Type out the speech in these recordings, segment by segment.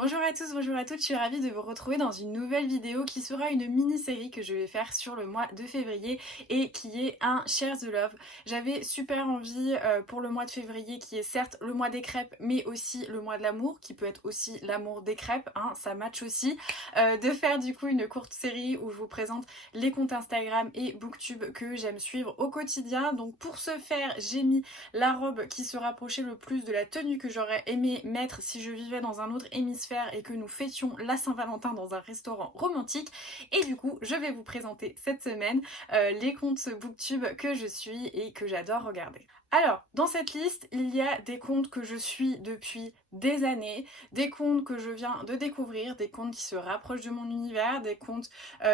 Bonjour à tous, bonjour à toutes, je suis ravie de vous retrouver dans une nouvelle vidéo qui sera une mini-série que je vais faire sur le mois de février et qui est un Share the Love. J'avais super envie pour le mois de février qui est certes le mois des crêpes mais aussi le mois de l'amour qui peut être aussi l'amour des crêpes, hein, ça match aussi, de faire du coup une courte série où je vous présente les comptes Instagram et Booktube que j'aime suivre au quotidien. Donc pour ce faire, j'ai mis la robe qui se rapprochait le plus de la tenue que j'aurais aimé mettre si je vivais dans un autre hémisphère et que nous fêtions la Saint-Valentin dans un restaurant romantique. Et du coup, je vais vous présenter cette semaine les comptes Booktube que je suis et que j'adore regarder. Alors, dans cette liste, il y a des comptes que je suis depuis des années, des comptes que je viens de découvrir, des comptes qui se rapprochent de mon univers, des comptes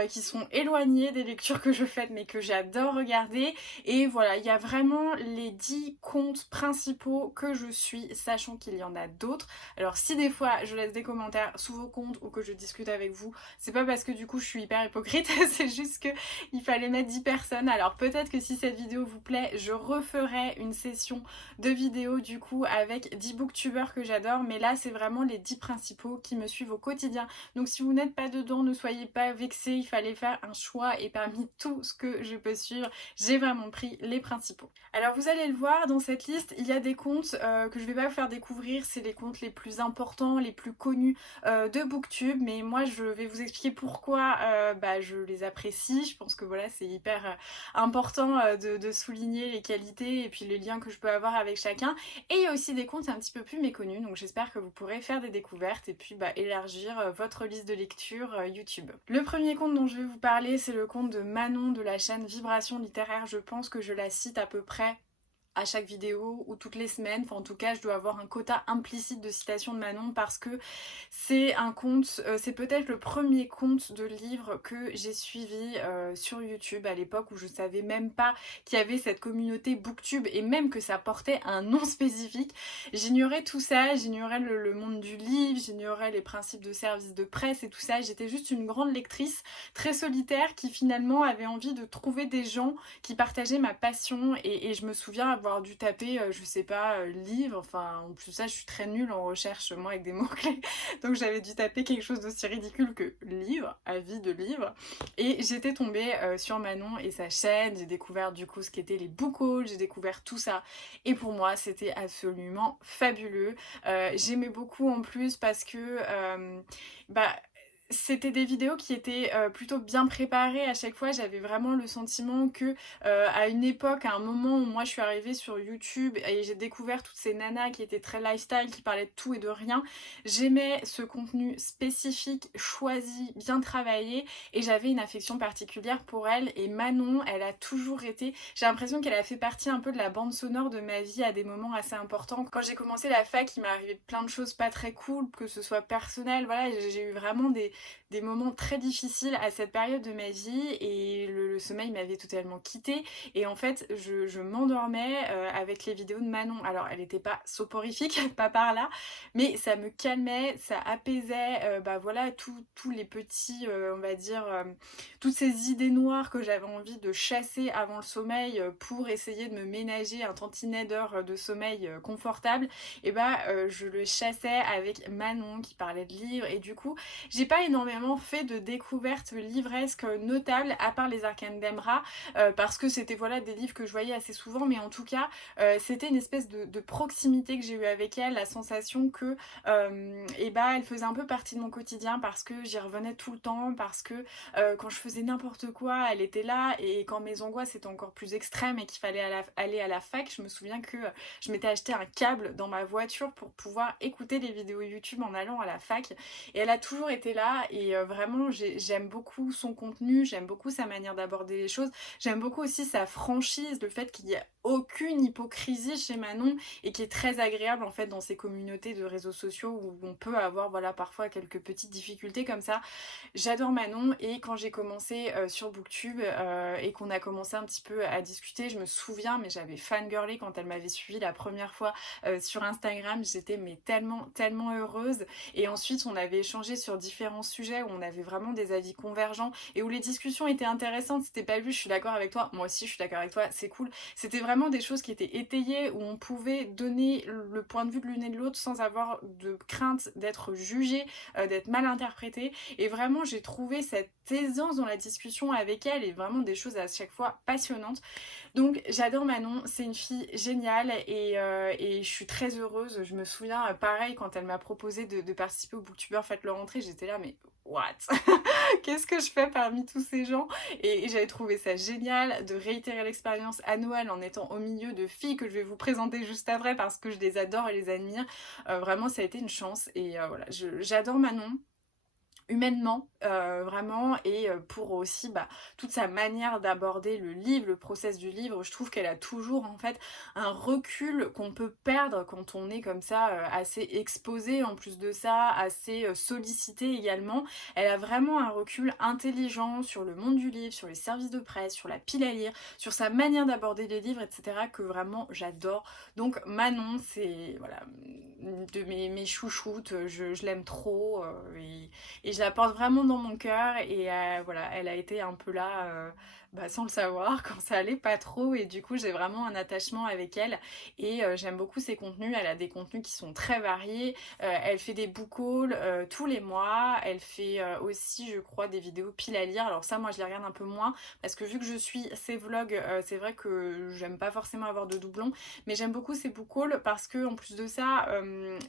qui sont éloignés des lectures que je fais mais que j'adore regarder. Et voilà, il y a vraiment les 10 comptes principaux que je suis, sachant qu'il y en a d'autres. Alors si des fois je laisse des commentaires sous vos comptes ou que je discute avec vous, c'est pas parce que du coup je suis hyper hypocrite, c'est juste que il fallait mettre 10 personnes. Alors peut-être que si cette vidéo vous plaît, je referai une session de vidéos du coup avec 10 booktubers que j'adore, mais là c'est vraiment les 10 principaux qui me suivent au quotidien. Donc si vous n'êtes pas dedans, ne soyez pas vexés, il fallait faire un choix et parmi tout ce que je peux suivre, j'ai vraiment pris les principaux. Alors vous allez le voir, dans cette liste, il y a des comptes que je vais pas vous faire découvrir, c'est les comptes les plus importants, les plus connus de Booktube, mais moi je vais vous expliquer pourquoi je les apprécie. Je pense que voilà, c'est hyper important de souligner les qualités et puis les liens que je peux avoir avec chacun. Et il y a aussi des comptes un petit peu plus méconnus, donc j'espère que vous pourrez faire des découvertes et puis élargir votre liste de lecture YouTube. Le premier compte dont je vais vous parler, c'est le compte de Manon de la chaîne Vibration Littéraire. Je pense que je la cite à peu près à chaque vidéo ou toutes les semaines, enfin en tout cas je dois avoir un quota implicite de citations de Manon parce que c'est un compte, c'est peut-être le premier compte de livre que j'ai suivi sur YouTube à l'époque où je savais même pas qu'il y avait cette communauté Booktube et même que ça portait un nom spécifique. J'ignorais tout ça, j'ignorais le monde du livre, j'ignorais les principes de service de presse et tout ça. J'étais juste une grande lectrice très solitaire qui finalement avait envie de trouver des gens qui partageaient ma passion et je me souviens avoir dû taper, je sais pas, livre, enfin en plus ça je suis très nulle en recherche moi avec des mots-clés, donc j'avais dû taper quelque chose d'aussi ridicule que livre, avis de livre, et j'étais tombée sur Manon et sa chaîne, j'ai découvert du coup ce qu'étaient les book hauls, j'ai découvert tout ça, et pour moi c'était absolument fabuleux. J'aimais beaucoup en plus parce que c'était des vidéos qui étaient plutôt bien préparées à chaque fois. J'avais vraiment le sentiment que à une époque, à un moment où moi je suis arrivée sur YouTube et j'ai découvert toutes ces nanas qui étaient très lifestyle, qui parlaient de tout et de rien, j'aimais ce contenu spécifique, choisi, bien travaillé, et j'avais une affection particulière pour elle. Et Manon, elle a toujours été, j'ai l'impression qu'elle a fait partie un peu de la bande sonore de ma vie à des moments assez importants. Quand j'ai commencé la fac, il m'est arrivé plein de choses pas très cool, que ce soit personnel, voilà, j'ai eu vraiment des moments très difficiles à cette période de ma vie et le sommeil m'avait totalement quittée. Et en fait, je m'endormais avec les vidéos de Manon. Alors, elle n'était pas soporifique, pas par là, mais ça me calmait, ça apaisait, voilà, tous les petits, on va dire, toutes ces idées noires que j'avais envie de chasser avant le sommeil pour essayer de me ménager un tantinet d'heures de sommeil confortable. Et je le chassais avec Manon qui parlait de livres. Et du coup, j'ai pas énormément fait de découvertes livresques notables à part les Arcanes d'Emra parce que c'était voilà des livres que je voyais assez souvent, mais en tout cas c'était une espèce de proximité que j'ai eu avec elle, la sensation que elle faisait un peu partie de mon quotidien parce que j'y revenais tout le temps, parce que quand je faisais n'importe quoi elle était là, et quand mes angoisses étaient encore plus extrêmes et qu'il fallait aller à la fac, je me souviens que je m'étais acheté un câble dans ma voiture pour pouvoir écouter les vidéos YouTube en allant à la fac, et elle a toujours été là. Et vraiment j'aime beaucoup son contenu, j'aime beaucoup sa manière d'aborder les choses, j'aime beaucoup aussi sa franchise, le fait qu'il n'y ait aucune hypocrisie chez Manon et qui est très agréable en fait dans ces communautés de réseaux sociaux où on peut avoir voilà parfois quelques petites difficultés comme ça. J'adore Manon, et quand j'ai commencé sur Booktube et qu'on a commencé un petit peu à discuter, je me souviens, mais j'avais fangirlé quand elle m'avait suivi la première fois sur Instagram, j'étais mais tellement heureuse. Et ensuite on avait échangé sur différents sujets où on avait vraiment des avis convergents et où les discussions étaient intéressantes. C'était pas vu, je suis d'accord avec toi, moi aussi je suis d'accord avec toi, c'est cool. C'était vraiment des choses qui étaient étayées, où on pouvait donner le point de vue de l'une et de l'autre sans avoir de crainte d'être jugé, d'être mal interprété. Et vraiment, j'ai trouvé cette aisance dans la discussion avec elle et vraiment des choses à chaque fois passionnantes. Donc j'adore Manon, c'est une fille géniale et je suis très heureuse. Je me souviens, pareil, quand elle m'a proposé de participer au Booktuber Faites leur entrée, j'étais là, mais what? Qu'est-ce que je fais parmi tous ces gens? Et j'avais trouvé ça génial de réitérer l'expérience à Noël en étant au milieu de filles que je vais vous présenter juste après parce que je les adore et les admire. Vraiment, ça a été une chance et voilà, j'adore Manon humainement vraiment et pour aussi toute sa manière d'aborder le livre, le process du livre. Je trouve qu'elle a toujours en fait un recul qu'on peut perdre quand on est comme ça assez exposé, en plus de ça assez sollicité également. Elle a vraiment un recul intelligent sur le monde du livre, sur les services de presse, sur la pile à lire, sur sa manière d'aborder les livres, etc., que vraiment j'adore. Donc Manon, c'est voilà de mes chouchoutes, je l'aime trop et je la porte vraiment dans mon cœur et voilà, elle a été un peu là sans le savoir quand ça allait pas trop et du coup j'ai vraiment un attachement avec elle et j'aime beaucoup ses contenus. Elle a des contenus qui sont très variés, elle fait des book hauls tous les mois, elle fait aussi je crois des vidéos pile à lire. Alors ça moi je les regarde un peu moins parce que vu que je suis ses vlogs, c'est vrai que j'aime pas forcément avoir de doublons, mais j'aime beaucoup ses book hauls parce que en plus de ça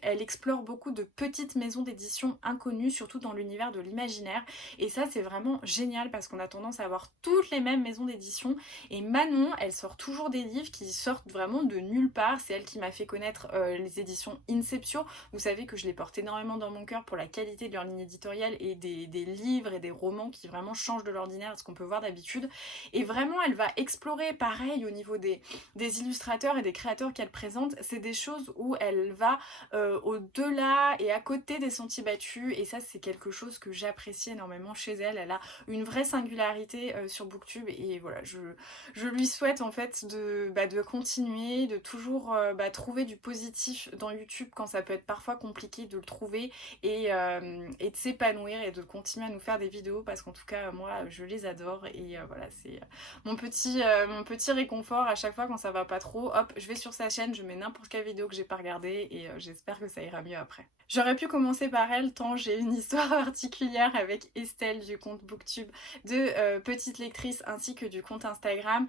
elle explore beaucoup de petites maisons d'édition inconnues, surtout dans l'univers de l'imaginaire, et ça c'est vraiment génial parce qu'on a tendance à avoir toutes les mêmes maisons d'édition et Manon elle sort toujours des livres qui sortent vraiment de nulle part. C'est elle qui m'a fait connaître les éditions Inceptio. Vous savez que je les porte énormément dans mon cœur pour la qualité de leur ligne éditoriale et des livres et des romans qui vraiment changent de l'ordinaire de ce qu'on peut voir d'habitude, et vraiment elle va explorer pareil au niveau des illustrateurs et des créateurs qu'elle présente. C'est des choses où elle va au-delà et à côté des sentiers battus et ça c'est quelque chose que j'apprécie énormément chez elle. Elle a une vraie singularité sur Booktube et voilà, je lui souhaite en fait de continuer, de toujours trouver du positif dans YouTube quand ça peut être parfois compliqué de le trouver et de s'épanouir et de continuer à nous faire des vidéos parce qu'en tout cas moi je les adore et voilà, c'est mon petit réconfort à chaque fois quand ça va pas trop. Hop, je vais sur sa chaîne, je mets n'importe quelle vidéo que j'ai pas regardée et j'espère que ça ira mieux après. J'aurais pu commencer par elle tant j'ai une histoire particulière avec Estelle du compte Booktube de Petite Lectrice ainsi que du compte Instagram.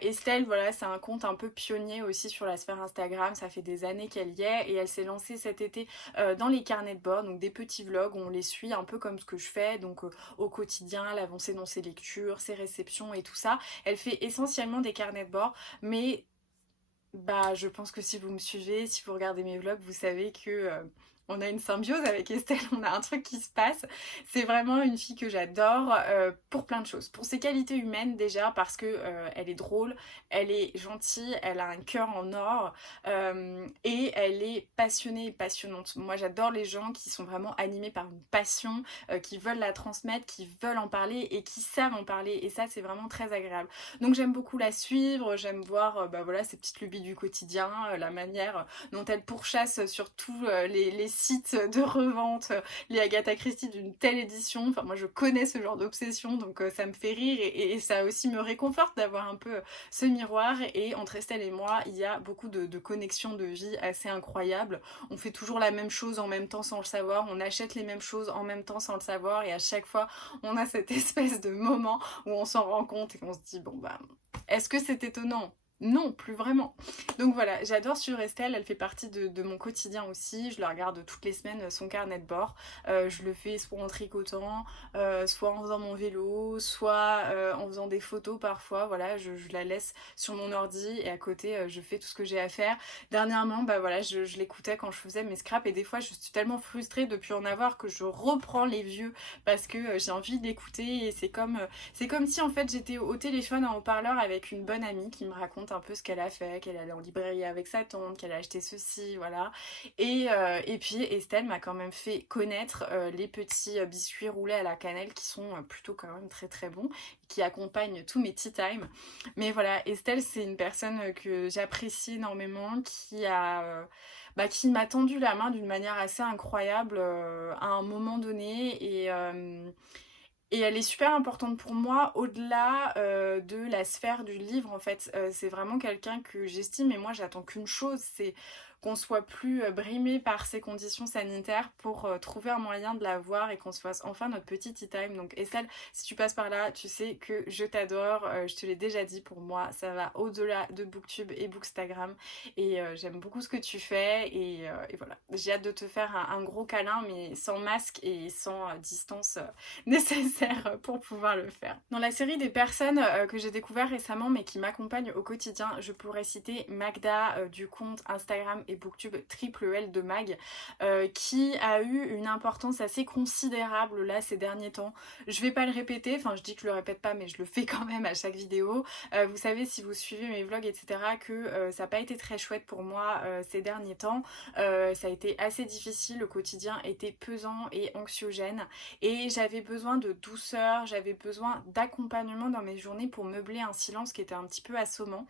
Estelle, voilà, c'est un compte un peu pionnier aussi sur la sphère Instagram, ça fait des années qu'elle y est et elle s'est lancée cet été dans les carnets de bord, donc des petits vlogs où on les suit un peu comme ce que je fais, donc au quotidien, l'avancée dans ses lectures, ses réceptions et tout ça. Elle fait essentiellement des carnets de bord, mais je pense que si vous me suivez, si vous regardez mes vlogs, vous savez que on a une symbiose avec Estelle, on a un truc qui se passe. C'est vraiment une fille que j'adore pour plein de choses. Pour ses qualités humaines déjà, parce que elle est drôle, elle est gentille, elle a un cœur en or et elle est passionnée et passionnante. Moi j'adore les gens qui sont vraiment animés par une passion, qui veulent la transmettre, qui veulent en parler et qui savent en parler. Et ça c'est vraiment très agréable. Donc j'aime beaucoup la suivre, j'aime voir voilà, ses petites lubies du quotidien, la manière dont elle pourchasse sur tous les sites de revente, les Agatha Christie d'une telle édition. Enfin moi je connais ce genre d'obsession donc ça me fait rire et ça aussi me réconforte d'avoir un peu ce miroir. Et entre Estelle et moi il y a beaucoup de connexions de vie assez incroyables. On fait toujours la même chose en même temps sans le savoir, on achète les mêmes choses en même temps sans le savoir et à chaque fois on a cette espèce de moment où on s'en rend compte et qu'on se dit est-ce que c'est étonnant? Non, plus vraiment. Donc voilà, j'adore suivre Estelle, elle fait partie de mon quotidien aussi. Je la regarde toutes les semaines, son carnet de bord. Je le fais soit en tricotant, soit en faisant mon vélo, soit en faisant des photos parfois. Voilà, je la laisse sur mon ordi et à côté, je fais tout ce que j'ai à faire. Dernièrement, voilà, je l'écoutais quand je faisais mes scraps et des fois, je suis tellement frustrée de plus en avoir que je reprends les vieux parce que j'ai envie d'écouter et c'est comme si en fait j'étais au téléphone en haut-parleur avec une bonne amie qui me raconte raconte un peu ce qu'elle a fait, qu'elle est allée en librairie avec sa tante, qu'elle a acheté ceci, voilà. Et puis Estelle m'a quand même fait connaître les petits biscuits roulés à la cannelle qui sont plutôt quand même très très bons, qui accompagnent tous mes tea time. Mais voilà, Estelle, c'est une personne que j'apprécie énormément, qui m'a tendu la main d'une manière assez incroyable à un moment donné. Et elle est super importante pour moi au-delà de la sphère du livre en fait. C'est vraiment quelqu'un que j'estime et moi j'attends qu'une chose, c'est qu'on soit plus brimé par ces conditions sanitaires pour trouver un moyen de la voir et qu'on se fasse enfin notre petit tea time. Donc Estelle, si tu passes par là, tu sais que je t'adore, je te l'ai déjà dit, pour moi ça va au-delà de Booktube et Bookstagram et j'aime beaucoup ce que tu fais et voilà. J'ai hâte de te faire un gros câlin mais sans masque et sans distance nécessaire pour pouvoir le faire. Dans la série des personnes que j'ai découvert récemment mais qui m'accompagnent au quotidien, je pourrais citer Magda du compte Instagram et Booktube Triple L de Mag, qui a eu une importance assez considérable là ces derniers temps. Je vais pas le répéter, enfin je dis que je le répète pas mais je le fais quand même à chaque vidéo. Vous savez si vous suivez mes vlogs etc que ça n'a pas été très chouette pour moi ces derniers temps. Ça a été assez difficile, le quotidien était pesant et anxiogène et j'avais besoin de douceur, j'avais besoin d'accompagnement dans mes journées pour meubler un silence qui était un petit peu assommant.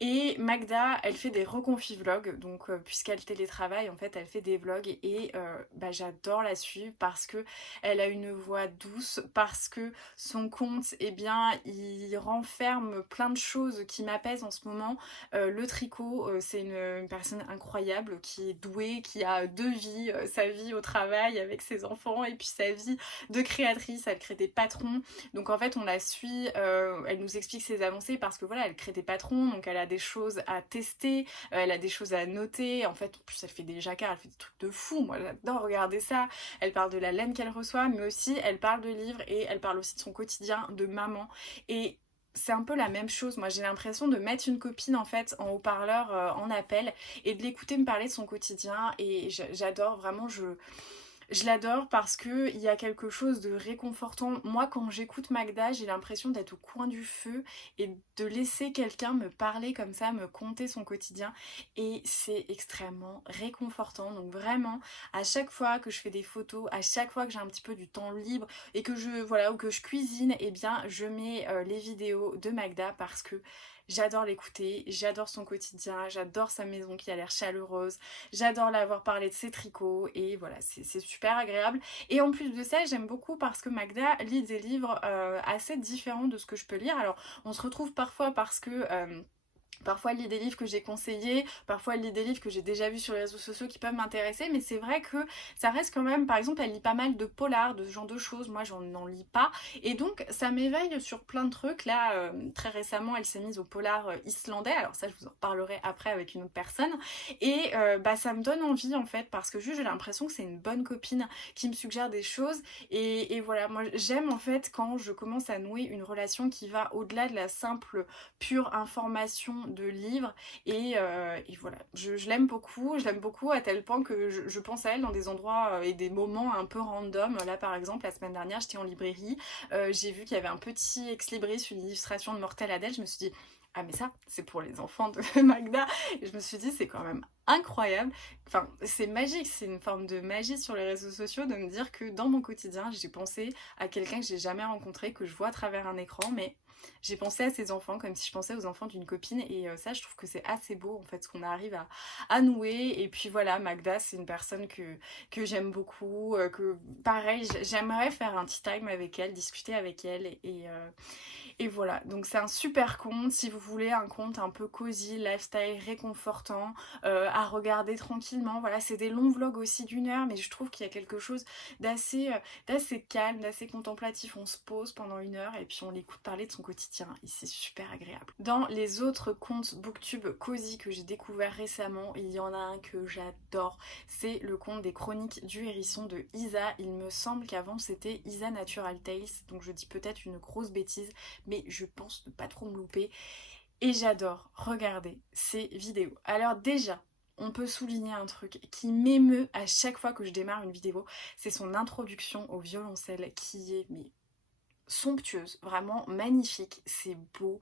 Et Magda, elle fait des reconfis vlogs, donc puisqu'elle télétravaille, en fait, elle fait des vlogs et j'adore la suivre parce que elle a une voix douce, parce que son compte, eh bien, il renferme plein de choses qui m'apaisent en ce moment. Le tricot, c'est une personne incroyable qui est douée, qui a deux vies, sa vie au travail avec ses enfants et puis sa vie de créatrice, elle crée des patrons. Donc en fait, on la suit, elle nous explique ses avancées parce que voilà, elle crée des patrons, donc elle a des choses à tester, elle a des choses à noter. En fait, en plus, elle fait des jacquards, elle fait des trucs de fou. Moi, j'adore regarder ça. Elle parle de la laine qu'elle reçoit, mais aussi, elle parle de livres et elle parle aussi de son quotidien de maman. Et c'est un peu la même chose. Moi, j'ai l'impression de mettre une copine, en fait, en haut-parleur, en appel, et de l'écouter me parler de son quotidien. Et j'adore, vraiment, je l'adore parce que il y a quelque chose de réconfortant. Moi, quand j'écoute Magda, j'ai l'impression d'être au coin du feu et de laisser quelqu'un me parler comme ça, me conter son quotidien. Et c'est extrêmement réconfortant. Donc vraiment, à chaque fois que je fais des photos, à chaque fois que j'ai un petit peu du temps libre et que ou que je cuisine, eh bien, je mets les vidéos de Magda parce que j'adore l'écouter, j'adore son quotidien, j'adore sa maison qui a l'air chaleureuse, j'adore l'avoir parlé de ses tricots et voilà, c'est super agréable. Et en plus de ça, j'aime beaucoup parce que Magda lit des livres assez différents de ce que je peux lire. Alors, on se retrouve parfois parce que... parfois elle lit des livres que j'ai conseillés, parfois elle lit des livres que j'ai déjà vus sur les réseaux sociaux qui peuvent m'intéresser, mais c'est vrai que ça reste quand même, par exemple elle lit pas mal de polars, de ce genre de choses, moi j'en lis pas, et donc ça m'éveille sur plein de trucs. Là très récemment elle s'est mise au polar islandais, alors ça je vous en reparlerai après avec une autre personne, et ça me donne envie en fait, parce que juste j'ai l'impression que c'est une bonne copine qui me suggère des choses, et voilà, moi j'aime en fait quand je commence à nouer une relation qui va au-delà de la simple pure information de livres et voilà, je l'aime beaucoup à tel point que je pense à elle dans des endroits et des moments un peu random. Là par exemple la semaine dernière j'étais en librairie, j'ai vu qu'il y avait un petit ex-libris, une illustration de Mortelle Adèle, je me suis dit ah mais ça c'est pour les enfants de Magda, et je me suis dit c'est quand même incroyable, enfin c'est magique, c'est une forme de magie sur les réseaux sociaux de me dire que dans mon quotidien j'ai pensé à quelqu'un que j'ai jamais rencontré, que je vois à travers un écran, mais j'ai pensé à ses enfants comme si je pensais aux enfants d'une copine, et ça je trouve que c'est assez beau en fait ce qu'on arrive à nouer. Et puis voilà, Magda c'est une personne que j'aime beaucoup, que pareil j'aimerais faire un tea time avec elle, discuter avec elle et voilà, donc c'est un super compte si vous voulez un compte un peu cosy, lifestyle, réconfortant, à regarder tranquillement. Voilà, c'est des longs vlogs aussi d'1 heure, mais je trouve qu'il y a quelque chose d'assez calme, d'assez contemplatif. On se pose pendant 1 heure et puis on l'écoute parler de son quotidien et c'est super agréable. Dans les autres comptes Booktube cosy que j'ai découvert récemment, il y en a un que j'adore, c'est le compte des chroniques du hérisson de Isa. Il me semble qu'avant c'était Isa Natural Tales, donc je dis peut-être une grosse bêtise, mais je pense ne pas trop me louper. Et j'adore regarder ces vidéos. Alors déjà, on peut souligner un truc qui m'émeut à chaque fois que je démarre une vidéo, c'est son introduction au violoncelle qui est mais somptueuse, vraiment magnifique, c'est beau,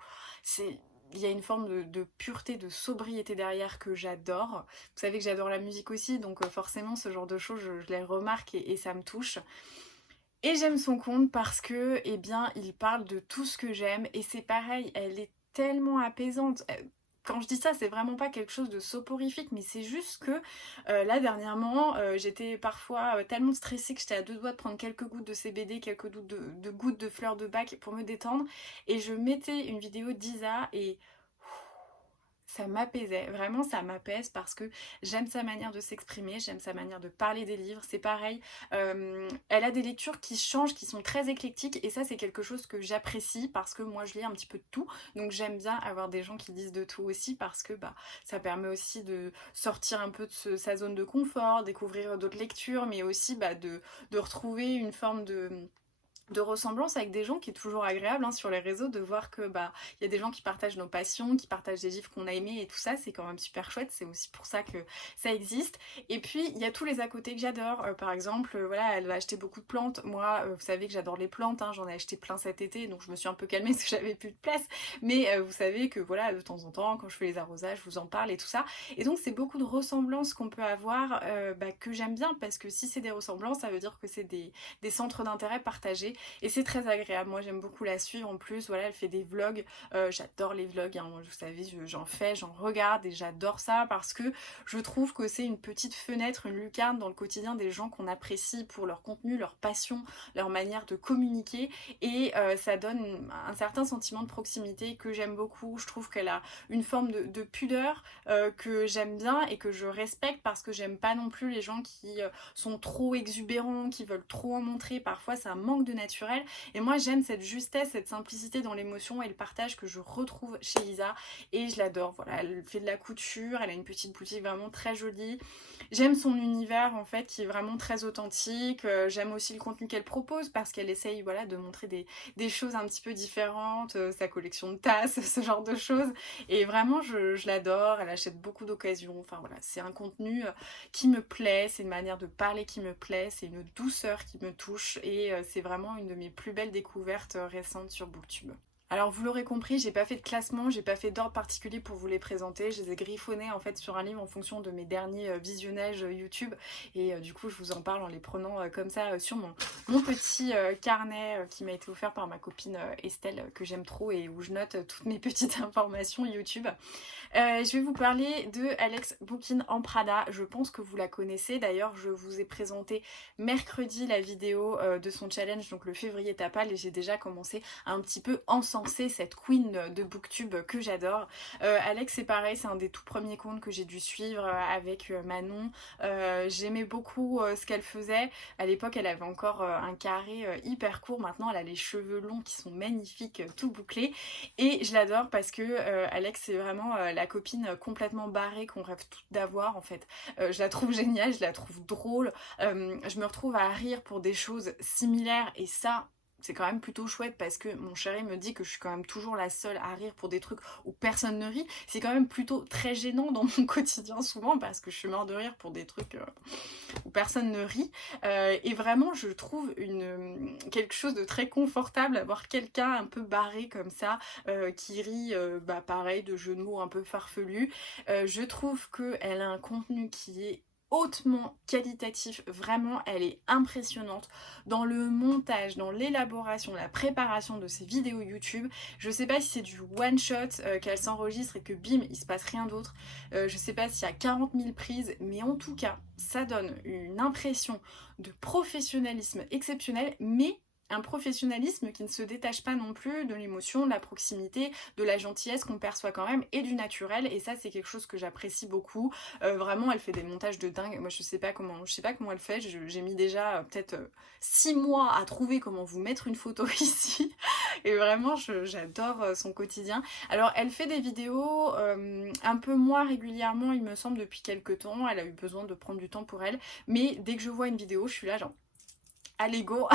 il y a une forme de pureté, de sobriété derrière que j'adore. Vous savez que j'adore la musique aussi, donc forcément ce genre de choses, je les remarque et ça me touche. Et j'aime son compte parce que, eh bien, il parle de tout ce que j'aime. Et c'est pareil, elle est tellement apaisante. Quand je dis ça, c'est vraiment pas quelque chose de soporifique, mais c'est juste que là dernièrement, j'étais parfois tellement stressée que j'étais à deux doigts de prendre quelques gouttes de CBD, quelques gouttes de fleurs de bac pour me détendre. Et je mettais une vidéo d'Isa et ça m'apaisait, vraiment ça m'apaise parce que j'aime sa manière de s'exprimer, j'aime sa manière de parler des livres, c'est pareil, elle a des lectures qui changent, qui sont très éclectiques et ça c'est quelque chose que j'apprécie parce que moi je lis un petit peu de tout, donc j'aime bien avoir des gens qui lisent de tout aussi parce que bah, ça permet aussi de sortir un peu de sa zone de confort, découvrir d'autres lectures, mais aussi bah, de retrouver une forme de ressemblance avec des gens qui est toujours agréable hein, sur les réseaux de voir que bah il y a des gens qui partagent nos passions, qui partagent des livres qu'on a aimés et tout ça, c'est quand même super chouette, c'est aussi pour ça que ça existe. Et puis il y a tous les à côté que j'adore, par exemple voilà, elle va acheter beaucoup de plantes, moi vous savez que j'adore les plantes, hein, j'en ai acheté plein cet été donc je me suis un peu calmée parce que j'avais plus de place, mais vous savez que voilà de temps en temps quand je fais les arrosages je vous en parle et tout ça, et donc c'est beaucoup de ressemblances qu'on peut avoir bah, que j'aime bien parce que si c'est des ressemblances ça veut dire que c'est des centres d'intérêt partagés et c'est très agréable. Moi j'aime beaucoup la suivre en plus, voilà, elle fait des vlogs, j'adore les vlogs, hein. Vous savez, j'en fais, j'en regarde et j'adore ça parce que je trouve que c'est une petite fenêtre, une lucarne dans le quotidien des gens qu'on apprécie pour leur contenu, leur passion, leur manière de communiquer, et ça donne un certain sentiment de proximité que j'aime beaucoup. Je trouve qu'elle a une forme de pudeur que j'aime bien et que je respecte parce que j'aime pas non plus les gens qui sont trop exubérants, qui veulent trop en montrer, parfois ça manque de naturel, et moi j'aime cette justesse, cette simplicité dans l'émotion et le partage que je retrouve chez Isa, et je l'adore. Voilà, elle fait de la couture, elle a une petite boutique vraiment très jolie, j'aime son univers en fait qui est vraiment très authentique, j'aime aussi le contenu qu'elle propose parce qu'elle essaye voilà, de montrer des choses un petit peu différentes, sa collection de tasses, ce genre de choses, et vraiment je l'adore, elle achète beaucoup d'occasions, enfin voilà, c'est un contenu qui me plaît, c'est une manière de parler qui me plaît, c'est une douceur qui me touche, et c'est vraiment une de mes plus belles découvertes récentes sur Booktube. Alors vous l'aurez compris, j'ai pas fait de classement, j'ai pas fait d'ordre particulier pour vous les présenter, je les ai griffonnés en fait sur un livre en fonction de mes derniers visionnages YouTube, et du coup je vous en parle en les prenant comme ça sur mon petit carnet qui m'a été offert par ma copine Estelle, que j'aime trop et où je note toutes mes petites informations YouTube. Je vais vous parler de Alex Bookin en Prada, je pense que vous la connaissez, d'ailleurs je vous ai présenté mercredi la vidéo de son challenge, donc le février tapal, et j'ai déjà commencé à un petit peu encenser cette queen de Booktube que j'adore. Alex c'est pareil, c'est un des tout premiers comptes que j'ai dû suivre avec Manon, j'aimais beaucoup ce qu'elle faisait, à l'époque elle avait encore un carré hyper court, maintenant elle a les cheveux longs qui sont magnifiques, tout bouclés, et je l'adore parce que Alex c'est vraiment la copine complètement barrée qu'on rêve toutes d'avoir en fait. Je la trouve géniale, je la trouve drôle, je me retrouve à rire pour des choses similaires, et ça c'est quand même plutôt chouette parce que mon chéri me dit que je suis quand même toujours la seule à rire pour des trucs où personne ne rit. C'est quand même plutôt très gênant dans mon quotidien souvent parce que je suis mort de rire pour des trucs où personne ne rit. Et vraiment je trouve quelque chose de très confortable avoir quelqu'un un peu barré comme ça qui rit, bah pareil, de jeux de mots un peu farfelus. Je trouve qu'elle a un contenu qui est hautement qualitatif, vraiment elle est impressionnante dans le montage, dans l'élaboration, la préparation de ses vidéos YouTube. Je sais pas si c'est du one shot qu'elle s'enregistre et que bim il se passe rien d'autre, je sais pas s'il y a 40 000 prises, mais en tout cas ça donne une impression de professionnalisme exceptionnel, mais un professionnalisme qui ne se détache pas non plus de l'émotion, de la proximité, de la gentillesse qu'on perçoit quand même, et du naturel, et ça c'est quelque chose que j'apprécie beaucoup. Vraiment elle fait des montages de dingue, moi je sais pas comment elle fait, j'ai mis déjà peut-être 6 mois à trouver comment vous mettre une photo ici, et vraiment j'adore son quotidien. Alors elle fait des vidéos un peu moins régulièrement il me semble depuis quelques temps, elle a eu besoin de prendre du temps pour elle, mais dès que je vois une vidéo je suis là genre allez go,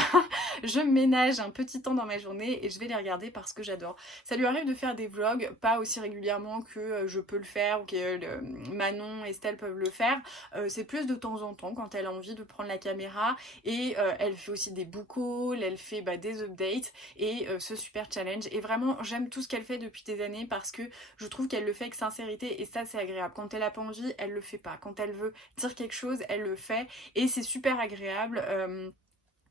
je ménage un petit temps dans ma journée et je vais les regarder parce que j'adore. Ça lui arrive de faire des vlogs, pas aussi régulièrement que je peux le faire ou que Manon et Estelle peuvent le faire. C'est plus de temps en temps quand elle a envie de prendre la caméra et elle fait aussi des book hauls, elle fait des updates et ce super challenge. Et vraiment, j'aime tout ce qu'elle fait depuis des années parce que je trouve qu'elle le fait avec sincérité et ça c'est agréable. Quand elle a pas envie, elle le fait pas. Quand elle veut dire quelque chose, elle le fait et c'est super agréable.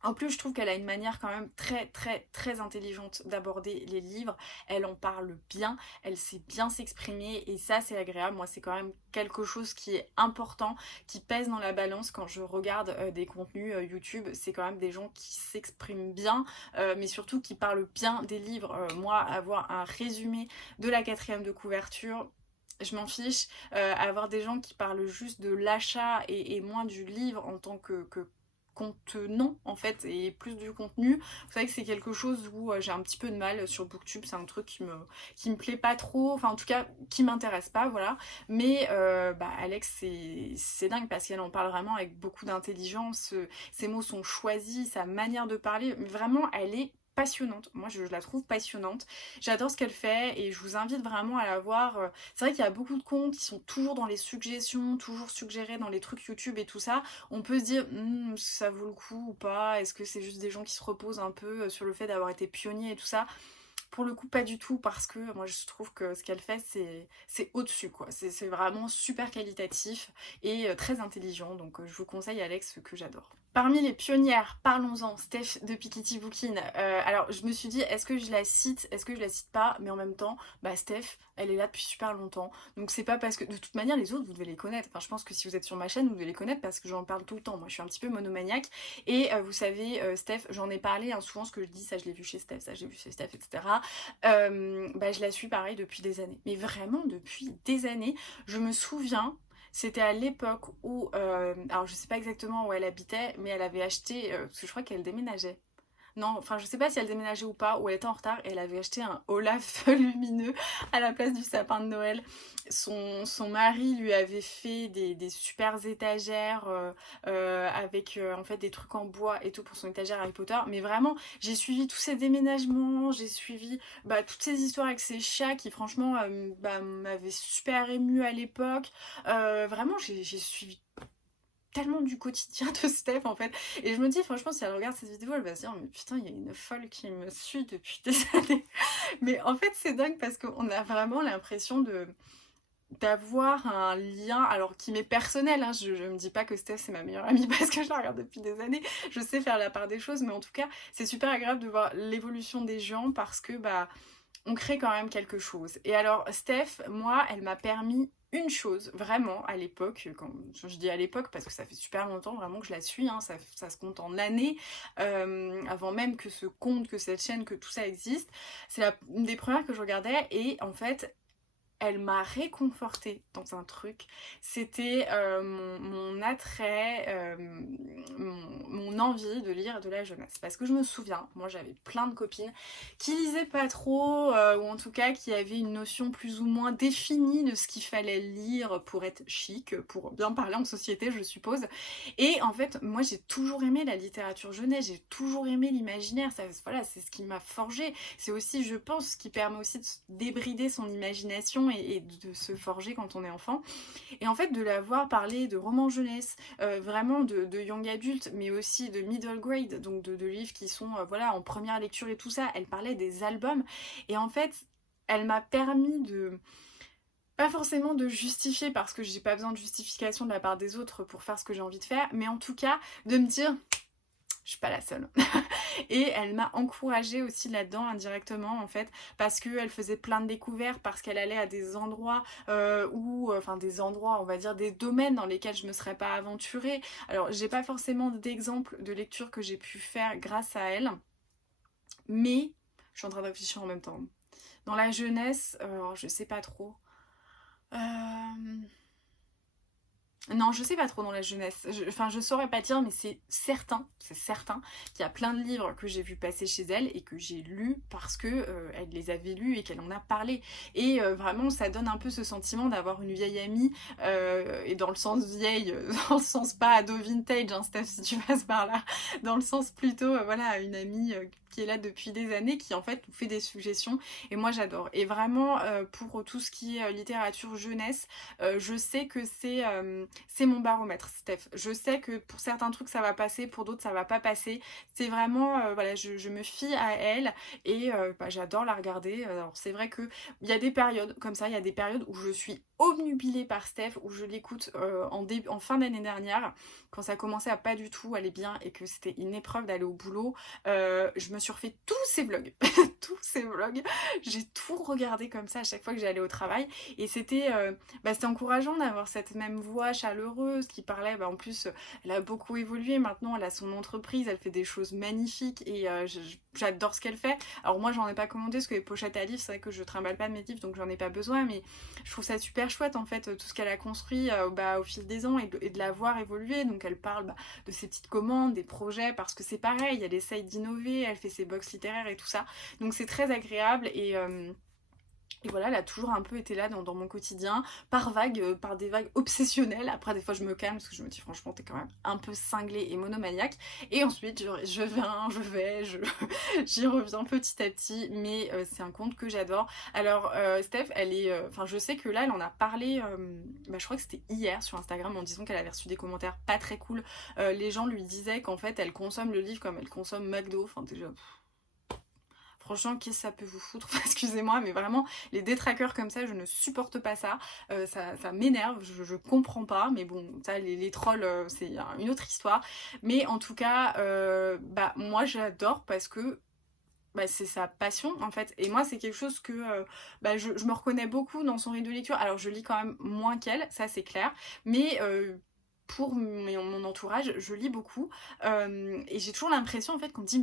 En plus, je trouve qu'elle a une manière quand même très intelligente d'aborder les livres. Elle en parle bien, elle sait bien s'exprimer et ça c'est agréable. Moi c'est quand même quelque chose qui est important, qui pèse dans la balance quand je regarde des contenus YouTube. C'est quand même des gens qui s'expriment bien, mais surtout qui parlent bien des livres. Moi, avoir un résumé de la 4e de couverture, je m'en fiche. Avoir des gens qui parlent juste de l'achat et moins du livre en tant que contenant en fait et plus du contenu. Vous savez que c'est quelque chose où j'ai un petit peu de mal sur Booktube, c'est un truc qui me plaît pas trop, enfin en tout cas qui m'intéresse pas, voilà. Mais Alex c'est dingue parce qu'elle en parle vraiment avec beaucoup d'intelligence, ses mots sont choisis, sa manière de parler, mais vraiment elle est passionnante. Moi je la trouve passionnante, j'adore ce qu'elle fait et je vous invite vraiment à la voir. C'est vrai qu'il y a beaucoup de comptes qui sont toujours dans les suggestions, toujours suggérés dans les trucs YouTube et tout ça. On peut se dire ça vaut le coup ou pas, est-ce que c'est juste des gens qui se reposent un peu sur le fait d'avoir été pionniers et tout ça. Pour le coup pas du tout parce que moi je trouve que ce qu'elle fait c'est au-dessus quoi, c'est vraiment super qualitatif et très intelligent, donc je vous conseille Alex que j'adore. Parmi les pionnières, parlons-en, Steph de Piketty Bookin. Alors je me suis dit est-ce que je la cite, est-ce que je la cite pas, mais en même temps, Steph, elle est là depuis super longtemps. Donc c'est pas parce que, de toute manière, les autres, vous devez les connaître. Enfin, je pense que si vous êtes sur ma chaîne, vous devez les connaître parce que j'en parle tout le temps. Moi, je suis un petit peu monomaniaque. Et vous savez, Steph, j'en ai parlé, hein, souvent ce que je dis, ça je l'ai vu chez Steph, ça je l'ai vu chez Steph, etc. Je la suis pareil depuis des années. Mais vraiment depuis des années. Je me souviens, c'était à l'époque où, alors je sais pas exactement où elle habitait, mais elle avait acheté, parce que je crois qu'elle déménageait. Non, enfin je sais pas si elle déménageait ou pas, ou elle était en retard et elle avait acheté un Olaf lumineux à la place du sapin de Noël. Son mari lui avait fait des super étagères avec en fait des trucs en bois et tout pour son étagère Harry Potter. Mais vraiment, j'ai suivi tous ces déménagements, j'ai suivi toutes ces histoires avec ses chats qui franchement m'avaient super émue à l'époque. Vraiment, j'ai suivi tellement du quotidien de Steph en fait, et je me dis franchement si elle regarde cette vidéo elle va se dire mais putain il y a une folle qui me suit depuis des années. Mais en fait c'est dingue parce qu'on a vraiment l'impression d'avoir un lien, alors qui m'est personnel, hein. Je me dis pas que Steph c'est ma meilleure amie parce que je la regarde depuis des années, je sais faire la part des choses, mais en tout cas c'est super agréable de voir l'évolution des gens parce que on crée quand même quelque chose. Et alors Steph, moi, elle m'a permis une chose, vraiment, à l'époque, quand je dis à l'époque parce que ça fait super longtemps vraiment que je la suis, hein, ça se compte en années, avant même que ce compte, que cette chaîne, que tout ça existe. C'est une des premières que je regardais et en fait, elle m'a réconfortée dans un truc. C'était mon attrait, mon envie de lire de la jeunesse. Parce que je me souviens, moi j'avais plein de copines qui lisaient pas trop, ou en tout cas qui avaient une notion plus ou moins définie de ce qu'il fallait lire pour être chic, pour bien parler en société je suppose. Et en fait, moi j'ai toujours aimé la littérature jeunesse, j'ai toujours aimé l'imaginaire, voilà, c'est ce qui m'a forgé. C'est aussi, je pense, ce qui permet aussi de débrider son imagination et de se forger quand on est enfant. Et en fait, de la voir parler de romans jeunesse, vraiment de young adult, mais aussi de middle grade, donc de livres qui sont en première lecture et tout ça. Elle parlait des albums. Et en fait, elle m'a permis de... Pas forcément de justifier, parce que j'ai pas besoin de justification de la part des autres pour faire ce que j'ai envie de faire, mais en tout cas, de me dire... Je suis pas la seule. Et elle m'a encouragée aussi là-dedans indirectement en fait, parce qu'elle faisait plein de découvertes, parce qu'elle allait à des endroits des endroits, on va dire des domaines dans lesquels je me serais pas aventurée. Alors j'ai pas forcément d'exemple de lecture que j'ai pu faire grâce à elle, mais je suis en train de réfléchir en même temps. Dans la jeunesse, je sais pas trop. Non, je sais pas trop dans la jeunesse. Enfin, je saurais pas dire, mais c'est certain qu'il y a plein de livres que j'ai vu passer chez elle et que j'ai lus parce que elle les avait lus et qu'elle en a parlé. Et vraiment, ça donne un peu ce sentiment d'avoir une vieille amie, et dans le sens vieille, dans le sens pas ado vintage, hein, Steph, si tu passes par là, dans le sens plutôt, voilà, une amie qui est là depuis des années, qui en fait nous fait des suggestions. Et moi, j'adore. Et vraiment, pour tout ce qui est littérature jeunesse, je sais que c'est mon baromètre, Steph. Je sais que pour certains trucs ça va passer, pour d'autres ça va pas passer. C'est vraiment, voilà, je me fie à elle et bah, j'adore la regarder. Alors c'est vrai que il y a des périodes comme ça, il y a des périodes où je suis obnubilée par Steph, où je l'écoute en fin d'année dernière, quand ça commençait à pas du tout aller bien et que c'était une épreuve d'aller au boulot. Je me suis refait tous ses vlogs, tous ses vlogs. J'ai tout regardé comme ça à chaque fois que j'allais au travail et c'était encourageant d'avoir cette même voix chaleureuse qui parlait. Bah, en plus, elle a beaucoup évolué maintenant, elle a son entreprise, elle fait des choses magnifiques et j'adore ce qu'elle fait. Alors moi, j'en ai pas commandé parce que les pochettes à livres, c'est vrai que je trimballe pas mes livres donc j'en ai pas besoin, mais je trouve ça super chouette en fait, tout ce qu'elle a construit au fil des ans et de la voir évoluer. Donc elle parle de ses petites commandes, des projets, parce que c'est pareil, elle essaye d'innover, elle fait ses box littéraires et tout ça. Donc c'est très agréable et voilà, elle a toujours un peu été là dans mon quotidien, par vagues, par des vagues obsessionnelles. Après, des fois, je me calme parce que je me dis, franchement, t'es quand même un peu cinglé et monomaniaque. Et ensuite, je viens, je vais, j'y reviens petit à petit. Mais c'est un conte que j'adore. Alors, Steph, elle est... Enfin, je sais que là, elle en a parlé, je crois que c'était hier sur Instagram, en disant qu'elle avait reçu des commentaires pas très cool. Les gens lui disaient qu'en fait, elle consomme le livre comme elle consomme McDo. Enfin, déjà... Franchement, qu'est-ce que ça peut vous foutre? Excusez-moi, mais vraiment, les détraqueurs comme ça, je ne supporte pas ça. Ça m'énerve, je comprends pas. Mais bon, ça, les trolls, c'est une autre histoire. Mais en tout cas, moi, j'adore parce que c'est sa passion en fait. Et moi, c'est quelque chose que je me reconnais beaucoup dans son rythme de lecture. Alors, je lis quand même moins qu'elle, ça c'est clair. Mais pour mon entourage, je lis beaucoup et j'ai toujours l'impression en fait qu'on me dit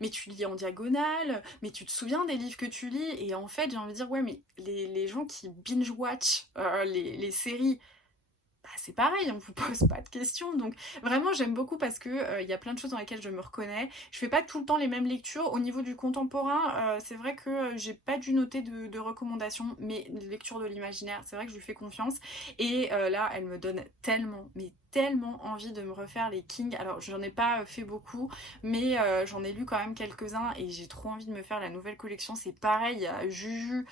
mais tu lis en diagonale, mais tu te souviens des livres que tu lis? Et en fait j'ai envie de dire ouais mais les gens qui binge-watch les séries, c'est pareil, on vous pose pas de questions. Donc vraiment j'aime beaucoup parce que y a plein de choses dans lesquelles je me reconnais. Je fais pas tout le temps les mêmes lectures. Au niveau du contemporain, c'est vrai que j'ai pas dû noter de recommandations, mais lecture de l'imaginaire, c'est vrai que je lui fais confiance. Et là, elle me donne tellement, mais tellement envie de me refaire les King. Alors j'en ai pas fait beaucoup, mais j'en ai lu quand même quelques-uns et j'ai trop envie de me faire la nouvelle collection. C'est pareil, il y a Juju,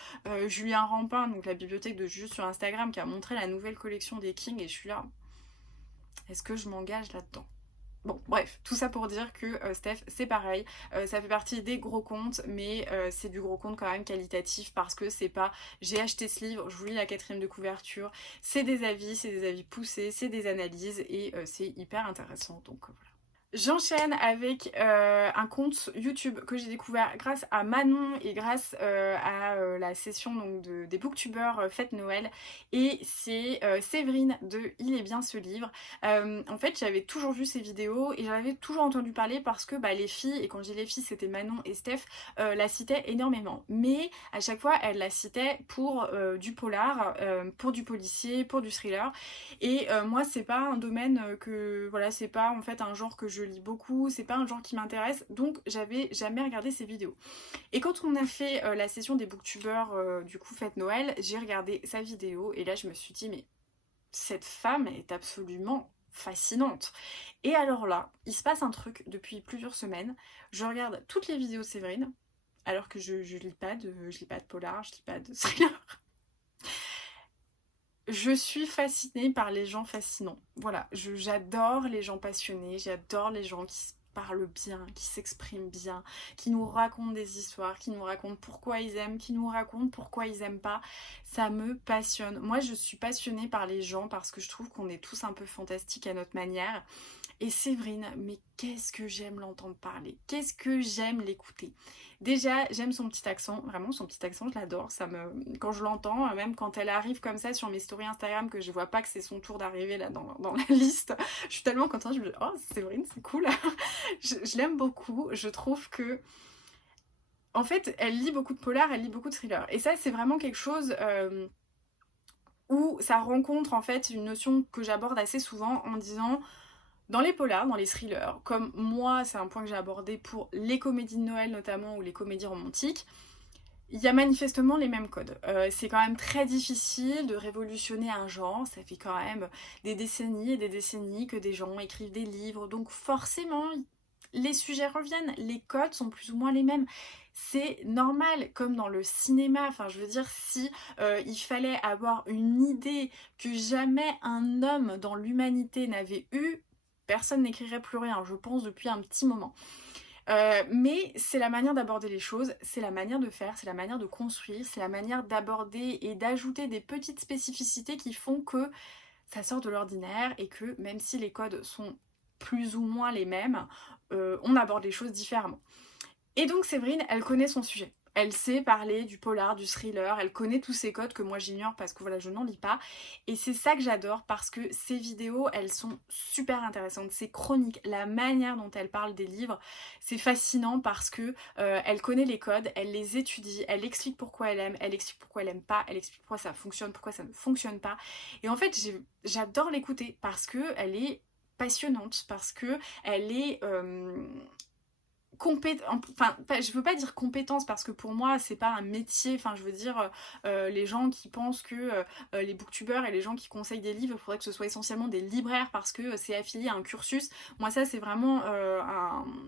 Julien Rampin, donc la bibliothèque de Juju sur Instagram, qui a montré la nouvelle collection des King et je suis là, est-ce que je m'engage là-dedans? Bon, bref, tout ça pour dire que Steph, c'est pareil, ça fait partie des gros comptes, mais c'est du gros compte quand même qualitatif parce que c'est pas j'ai acheté ce livre, je vous lis la 4e de couverture, c'est des avis poussés, c'est des analyses et c'est hyper intéressant, donc voilà. J'enchaîne avec un compte YouTube que j'ai découvert grâce à Manon et grâce à la session donc, des booktubeurs Fête Noël. Et c'est Séverine de Il est bien ce livre. En fait, j'avais toujours vu ses vidéos et j'en avais toujours entendu parler parce que les filles, et quand je dis les filles, c'était Manon et Steph, la citaient énormément. Mais à chaque fois, elle la citait pour du polar, pour du policier, pour du thriller. Et moi, c'est pas un domaine voilà, c'est pas en fait un genre que je lis beaucoup, c'est pas un genre qui m'intéresse, donc j'avais jamais regardé ses vidéos. Et quand on a fait la session des booktubeurs du coup Fête Noël, j'ai regardé sa vidéo et là je me suis dit mais cette femme est absolument fascinante. Et alors là, il se passe un truc depuis plusieurs semaines, je regarde toutes les vidéos de Séverine, alors que je lis pas de polar, je lis pas de thriller. Je suis fascinée par les gens fascinants. Voilà, j'adore les gens passionnés, j'adore les gens qui parlent bien, qui s'expriment bien, qui nous racontent des histoires, qui nous racontent pourquoi ils aiment, qui nous racontent pourquoi ils aiment pas. Ça me passionne. Moi, je suis passionnée par les gens parce que je trouve qu'on est tous un peu fantastiques à notre manière. Et Séverine, mais qu'est-ce que j'aime l'entendre parler, qu'est-ce que j'aime l'écouter. Déjà, j'aime son petit accent, vraiment son petit accent, je l'adore. Quand je l'entends, même quand elle arrive comme ça sur mes stories Instagram, que je vois pas que c'est son tour d'arriver là dans la liste, je suis tellement contente, je me dis oh Séverine, c'est cool. je l'aime beaucoup, je trouve que en fait, elle lit beaucoup de polar, elle lit beaucoup de thriller. Et ça, c'est vraiment quelque chose où ça rencontre en fait une notion que j'aborde assez souvent en disant dans les polars, dans les thrillers, comme moi c'est un point que j'ai abordé pour les comédies de Noël notamment ou les comédies romantiques, il y a manifestement les mêmes codes. C'est quand même très difficile de révolutionner un genre, ça fait quand même des décennies et des décennies que des gens écrivent des livres, donc forcément les sujets reviennent, les codes sont plus ou moins les mêmes. C'est normal, comme dans le cinéma, enfin je veux dire, si il fallait avoir une idée que jamais un homme dans l'humanité n'avait eue, personne n'écrirait plus rien, je pense, depuis un petit moment. Mais c'est la manière d'aborder les choses, c'est la manière de faire, c'est la manière de construire, c'est la manière d'aborder et d'ajouter des petites spécificités qui font que ça sort de l'ordinaire et que même si les codes sont plus ou moins les mêmes, on aborde les choses différemment. Et donc Séverine, elle connaît son sujet. Elle sait parler du polar, du thriller, elle connaît tous ces codes que moi j'ignore parce que voilà, je n'en lis pas. Et c'est ça que j'adore parce que ces vidéos, elles sont super intéressantes. Ces chroniques, la manière dont elle parle des livres, c'est fascinant parce que elle connaît les codes, elle les étudie, elle explique pourquoi elle explique pourquoi elle aime pas, elle explique pourquoi ça fonctionne, pourquoi ça ne fonctionne pas. Et en fait, j'adore l'écouter parce que elle est passionnante, parce que elle est enfin je veux pas dire compétence parce que pour moi c'est pas un métier, enfin je veux dire les gens qui pensent que les booktubeurs et les gens qui conseillent des livres, il faudrait que ce soit essentiellement des libraires parce que c'est affilié à un cursus. Moi ça c'est vraiment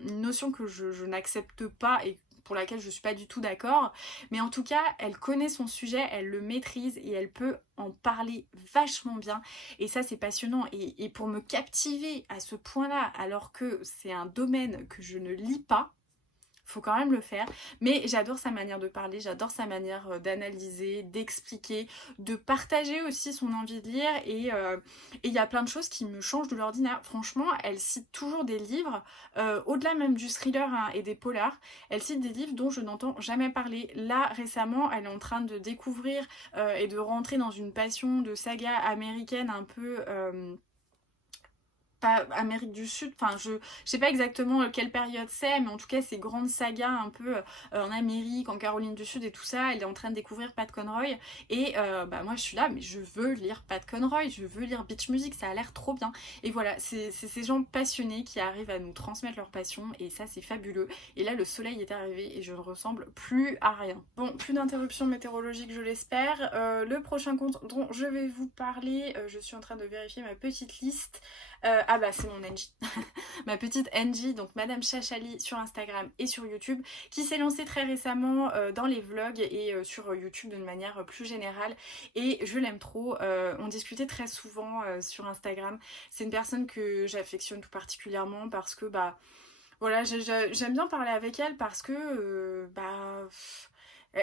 une notion que je n'accepte pas et pour laquelle je suis pas du tout d'accord, mais en tout cas elle connaît son sujet, elle le maîtrise et elle peut en parler vachement bien et ça c'est passionnant et pour me captiver à ce point là alors que c'est un domaine que je ne lis pas, faut quand même le faire, mais j'adore sa manière de parler, j'adore sa manière d'analyser, d'expliquer, de partager aussi son envie de lire et il y a plein de choses qui me changent de l'ordinaire. Franchement, elle cite toujours des livres, au-delà même du thriller hein, et des polars, elle cite des livres dont je n'entends jamais parler. Là, récemment, elle est en train de découvrir et de rentrer dans une passion de saga américaine un peu pas Amérique du Sud, enfin je sais pas exactement quelle période c'est, mais en tout cas ces grandes sagas un peu en Amérique, en Caroline du Sud et tout ça, elle est en train de découvrir Pat Conroy et bah moi je suis là, mais je veux lire Pat Conroy, je veux lire Beach Music, ça a l'air trop bien. Et voilà, c'est ces gens passionnés qui arrivent à nous transmettre leur passion et ça c'est fabuleux. Et là le soleil est arrivé et je ne ressemble plus à rien. Bon, plus d'interruptions météorologiques je l'espère. Le prochain compte dont je vais vous parler, je suis en train de vérifier ma petite liste. Ah bah c'est mon Angie, ma petite Angie, donc Madame Chachali sur Instagram et sur YouTube, qui s'est lancée très récemment dans les vlogs et sur YouTube d'une manière plus générale et je l'aime trop, on discutait très souvent sur Instagram, c'est une personne que j'affectionne tout particulièrement parce que bah voilà, j'aime bien parler avec elle parce que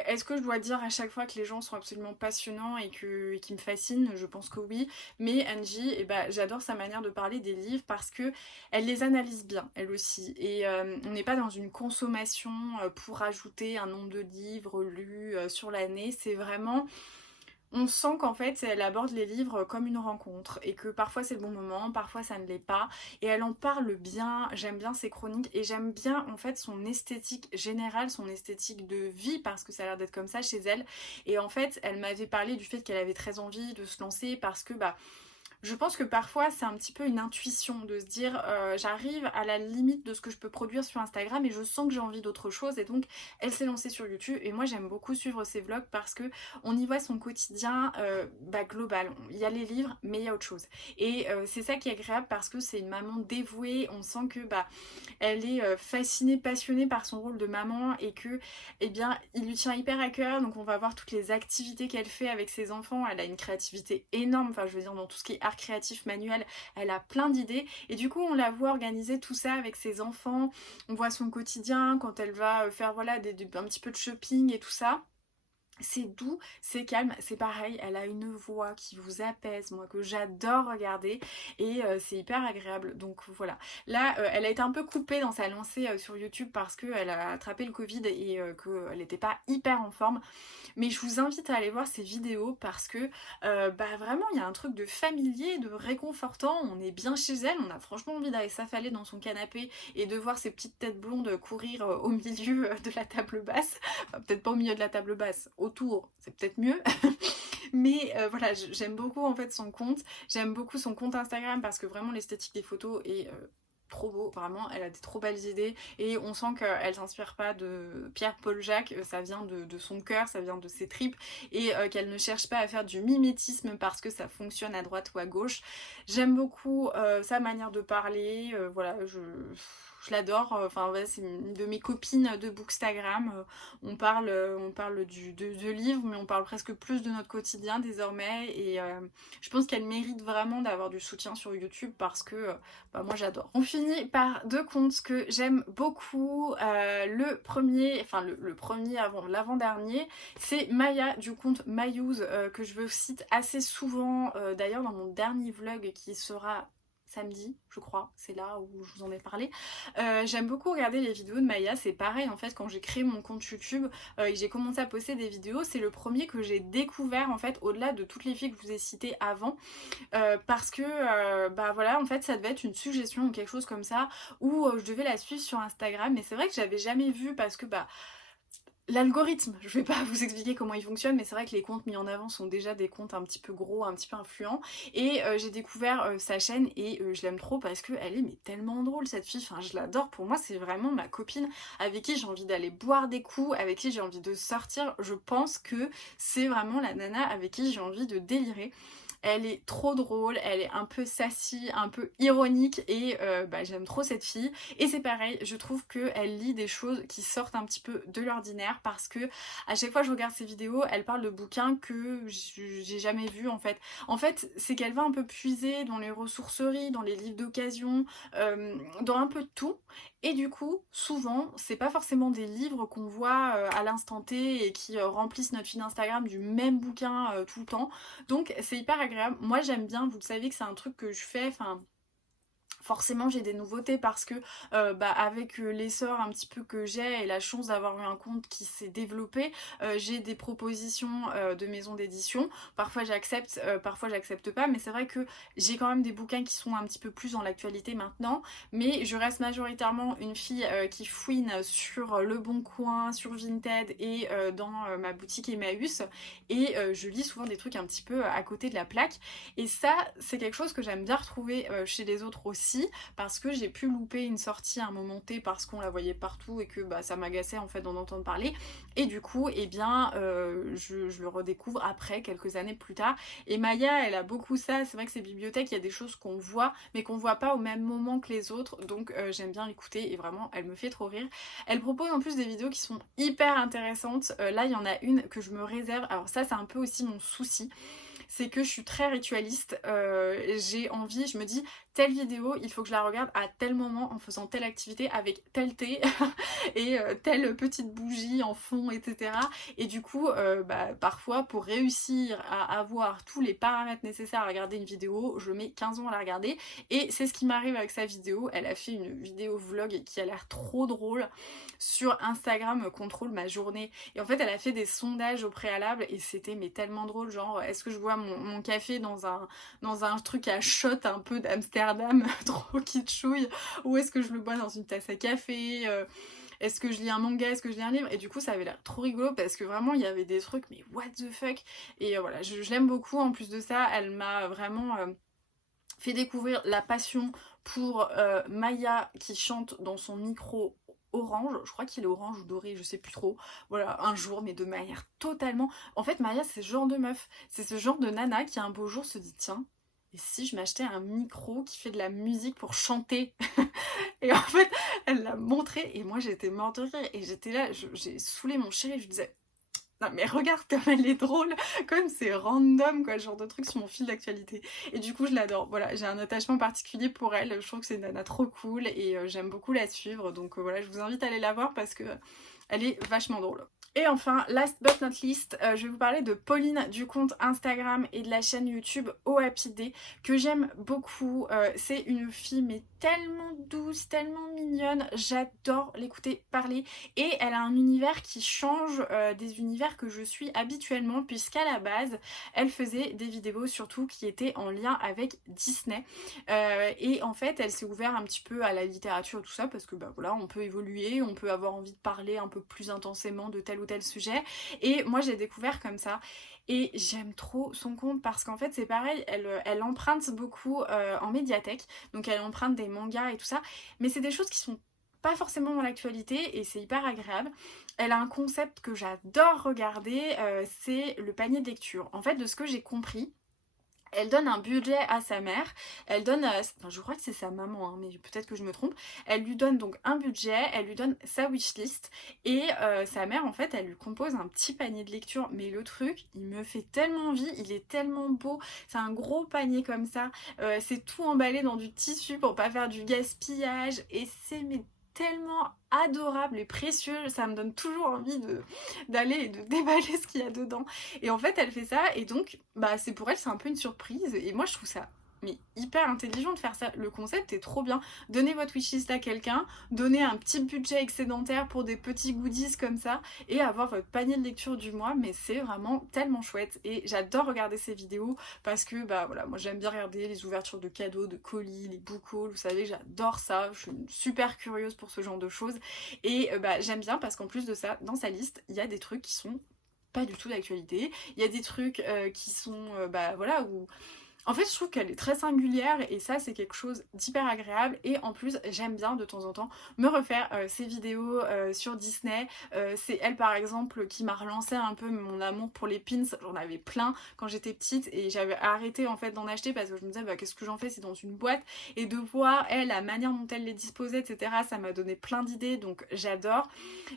est-ce que je dois dire à chaque fois que les gens sont absolument passionnants et qu'ils me fascinent? Je pense que oui. Mais Angie, eh ben, j'adore sa manière de parler des livres parce que elle les analyse bien, elle aussi. Et on n'est pas dans une consommation pour rajouter un nombre de livres lus sur l'année. C'est vraiment on sent qu'en fait elle aborde les livres comme une rencontre et que parfois c'est le bon moment, parfois ça ne l'est pas et elle en parle bien, j'aime bien ses chroniques et j'aime bien en fait son esthétique générale, son esthétique de vie parce que ça a l'air d'être comme ça chez elle et en fait elle m'avait parlé du fait qu'elle avait très envie de se lancer parce que bah je pense que parfois c'est un petit peu une intuition de se dire j'arrive à la limite de ce que je peux produire sur Instagram et je sens que j'ai envie d'autre chose et donc elle s'est lancée sur YouTube et moi j'aime beaucoup suivre ses vlogs parce que on y voit son quotidien global. Il y a les livres mais il y a autre chose et c'est ça qui est agréable parce que c'est une maman dévouée, on sent que bah elle est fascinée, passionnée par son rôle de maman et que eh bien il lui tient hyper à cœur donc on va voir toutes les activités qu'elle fait avec ses enfants, elle a une créativité énorme, enfin je veux dire dans tout ce qui est art créatif manuel, elle a plein d'idées et du coup on la voit organiser tout ça avec ses enfants, on voit son quotidien quand elle va faire voilà un petit peu de shopping et tout ça. C'est doux, c'est calme, c'est pareil, elle a une voix qui vous apaise, moi que j'adore regarder et c'est hyper agréable. Donc voilà, là elle a été un peu coupée dans sa lancée sur YouTube parce qu'elle a attrapé le Covid et qu'elle n'était pas hyper en forme. Mais je vous invite à aller voir ses vidéos parce que bah vraiment il y a un truc de familier, de réconfortant, on est bien chez elle, on a franchement envie d'aller s'affaler dans son canapé et de voir ses petites têtes blondes courir au milieu de la table basse, enfin, peut-être pas au milieu de la table basse, autour, c'est peut-être mieux. Mais voilà, j'aime beaucoup en fait son compte, j'aime beaucoup son compte Instagram parce que vraiment l'esthétique des photos est trop beau, vraiment, elle a des trop belles idées et on sent qu'elle s'inspire pas de Pierre-Paul Jacques, ça vient de son cœur, ça vient de ses tripes et qu'elle ne cherche pas à faire du mimétisme parce que ça fonctionne à droite ou à gauche. J'aime beaucoup sa manière de parler, voilà, je l'adore, enfin ouais, c'est une de mes copines de Bookstagram, on parle de livres mais on parle presque plus de notre quotidien désormais et je pense qu'elle mérite vraiment d'avoir du soutien sur YouTube parce que bah, moi j'adore. On finit par deux comptes que j'aime beaucoup. Le premier, enfin le premier avant l'avant-dernier, c'est Maya du compte Mayuse que je cite assez souvent. D'ailleurs dans mon dernier vlog qui sera samedi, je crois, c'est là où je vous en ai parlé. J'aime beaucoup regarder les vidéos de Maya, c'est pareil en fait quand j'ai créé mon compte YouTube et que j'ai commencé à poster des vidéos, c'est le premier que j'ai découvert en fait au-delà de toutes les filles que je vous ai citées avant. Parce que bah voilà en fait ça devait être une suggestion ou quelque chose comme ça où je devais la suivre sur Instagram mais c'est vrai que j'avais jamais vu parce que bah l'algorithme, je vais pas vous expliquer comment il fonctionne, mais c'est vrai que les comptes mis en avant sont déjà des comptes un petit peu gros, un petit peu influents. Et j'ai découvert sa chaîne et je l'aime trop parce qu'elle est mais tellement drôle cette fille, enfin je l'adore, pour moi c'est vraiment ma copine avec qui j'ai envie d'aller boire des coups, avec qui j'ai envie de sortir. Je pense que c'est vraiment la nana avec qui j'ai envie de délirer. Elle est trop drôle, elle est un peu sassy, un peu ironique et bah, j'aime trop cette fille. Et c'est pareil, je trouve qu'elle lit des choses qui sortent un petit peu de l'ordinaire parce que à chaque fois que je regarde ses vidéos, elle parle de bouquins que j'ai jamais vus en fait. En fait, c'est qu'elle va un peu puiser dans les ressourceries, dans les livres d'occasion, dans un peu de tout. Et du coup, souvent, c'est pas forcément des livres qu'on voit à l'instant T et qui remplissent notre feed Instagram du même bouquin tout le temps. Donc c'est hyper agréable. Moi j'aime bien, vous le savez que c'est un truc que je fais, enfin forcément j'ai des nouveautés parce que bah, avec l'essor un petit peu que j'ai et la chance d'avoir eu un compte qui s'est développé, j'ai des propositions de maisons d'édition. Parfois j'accepte pas, mais c'est vrai que j'ai quand même des bouquins qui sont un petit peu plus dans l'actualité maintenant, mais je reste majoritairement une fille qui fouine sur Le Bon Coin, sur Vinted et dans ma boutique Emmaüs et je lis souvent des trucs un petit peu à côté de la plaque et ça c'est quelque chose que j'aime bien retrouver chez les autres aussi parce que j'ai pu louper une sortie à un moment T parce qu'on la voyait partout et que bah, ça m'agaçait en fait d'en entendre parler et du coup eh bien je le redécouvre après quelques années plus tard et Maya elle a beaucoup ça, c'est vrai que ces bibliothèques il y a des choses qu'on voit mais qu'on voit pas au même moment que les autres donc j'aime bien l'écouter et vraiment elle me fait trop rire. Elle propose en plus des vidéos qui sont hyper intéressantes, là il y en a une que je me réserve, alors ça c'est un peu aussi mon souci, c'est que je suis très ritualiste, j'ai envie, je me dis telle vidéo, il faut que je la regarde à tel moment en faisant telle activité avec tel thé et telle petite bougie en fond, etc. Et du coup, bah, parfois pour réussir à avoir tous les paramètres nécessaires à regarder une vidéo, je mets 15 ans à la regarder et c'est ce qui m'arrive avec sa vidéo. Elle a fait une vidéo vlog qui a l'air trop drôle sur Instagram, contrôle ma journée. Et en fait, elle a fait des sondages au préalable et c'était mais tellement drôle, genre est-ce que je bois mon café dans un truc à shot un peu d'Amsterdam trop kitschouille ou est-ce que je le bois dans une tasse à café, est-ce que je lis un manga, est-ce que je lis un livre, et du coup ça avait l'air trop rigolo parce que vraiment il y avait des trucs mais what the fuck, et voilà je l'aime beaucoup. En plus de ça elle m'a vraiment fait découvrir la passion pour Maya qui chante dans son micro orange, je crois qu'il est orange ou doré, je sais plus trop, voilà, un jour, mais de manière totalement... En fait, Maya, c'est ce genre de meuf, c'est ce genre de nana qui un beau jour se dit, tiens, et si je m'achetais un micro qui fait de la musique pour chanter? Et en fait, elle l'a montré, et moi j'étais morte de rire, et j'étais là, j'ai saoulé mon chéri, je disais, non mais regarde comme elle est drôle, comme c'est random quoi, ce genre de truc sur mon fil d'actualité. Et du coup je l'adore, voilà, j'ai un attachement particulier pour elle, je trouve que c'est une nana trop cool et j'aime beaucoup la suivre. Donc voilà, je vous invite à aller la voir parce que elle est vachement drôle. Et enfin, last but not least, je vais vous parler de Pauline du compte Instagram et de la chaîne YouTube Oh Happy Day que j'aime beaucoup. C'est une fille mais tellement douce, tellement mignonne, j'adore l'écouter parler et elle a un univers qui change des univers que je suis habituellement puisqu'à la base elle faisait des vidéos surtout qui étaient en lien avec Disney et en fait elle s'est ouverte un petit peu à la littérature tout ça parce que bah voilà, on peut évoluer, on peut avoir envie de parler un peu plus intensément de tel tel ou tel sujet. Et moi j'ai découvert comme ça. Et j'aime trop son compte parce qu'en fait c'est pareil, elle emprunte beaucoup en médiathèque, donc elle emprunte des mangas et tout ça, mais c'est des choses qui sont pas forcément dans l'actualité et c'est hyper agréable. Elle a un concept que j'adore regarder, c'est le panier de lecture. En fait, de ce que j'ai compris, elle donne un budget à sa mère, elle donne, enfin, je crois que c'est sa maman, hein, mais peut-être que je me trompe, elle lui donne donc un budget, elle lui donne sa wishlist, et sa mère en fait elle lui compose un petit panier de lecture, mais le truc il me fait tellement envie, il est tellement beau, c'est un gros panier comme ça, c'est tout emballé dans du tissu pour pas faire du gaspillage, et c'est mais tellement adorable et précieux, ça me donne toujours envie d'aller et de déballer ce qu'il y a dedans. Et en fait elle fait ça et donc bah c'est pour elle c'est un peu une surprise et moi je trouve ça mais hyper intelligent de faire ça. Le concept est trop bien. Donnez votre wishlist à quelqu'un, donnez un petit budget excédentaire pour des petits goodies comme ça et avoir votre panier de lecture du mois, mais c'est vraiment tellement chouette et j'adore regarder ces vidéos parce que bah voilà, moi j'aime bien regarder les ouvertures de cadeaux, de colis, les book hauls, vous savez, j'adore ça, je suis super curieuse pour ce genre de choses et bah j'aime bien parce qu'en plus de ça, dans sa liste, il y a des trucs qui sont pas du tout d'actualité, il y a des trucs qui sont bah voilà où en fait, je trouve qu'elle est très singulière et ça, c'est quelque chose d'hyper agréable. Et en plus, j'aime bien de temps en temps me refaire ces vidéos sur Disney. C'est elle, par exemple, qui m'a relancé un peu mon amour pour les pins. J'en avais plein quand j'étais petite et j'avais arrêté en fait d'en acheter parce que je me disais, bah, qu'est-ce que j'en fais? C'est dans une boîte. Et de voir, elle, la manière dont elle les disposait, etc., ça m'a donné plein d'idées. Donc, j'adore.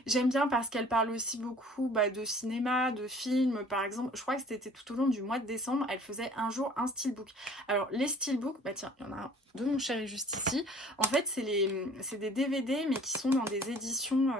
J'aime bien parce qu'elle parle aussi beaucoup bah, de cinéma, de films. Par exemple, je crois que c'était tout au long du mois de décembre, elle faisait un jour un steelbook. Alors les steelbooks, bah tiens, il y en a un de mon chéri juste ici. En fait, c'est des DVD mais qui sont dans des éditions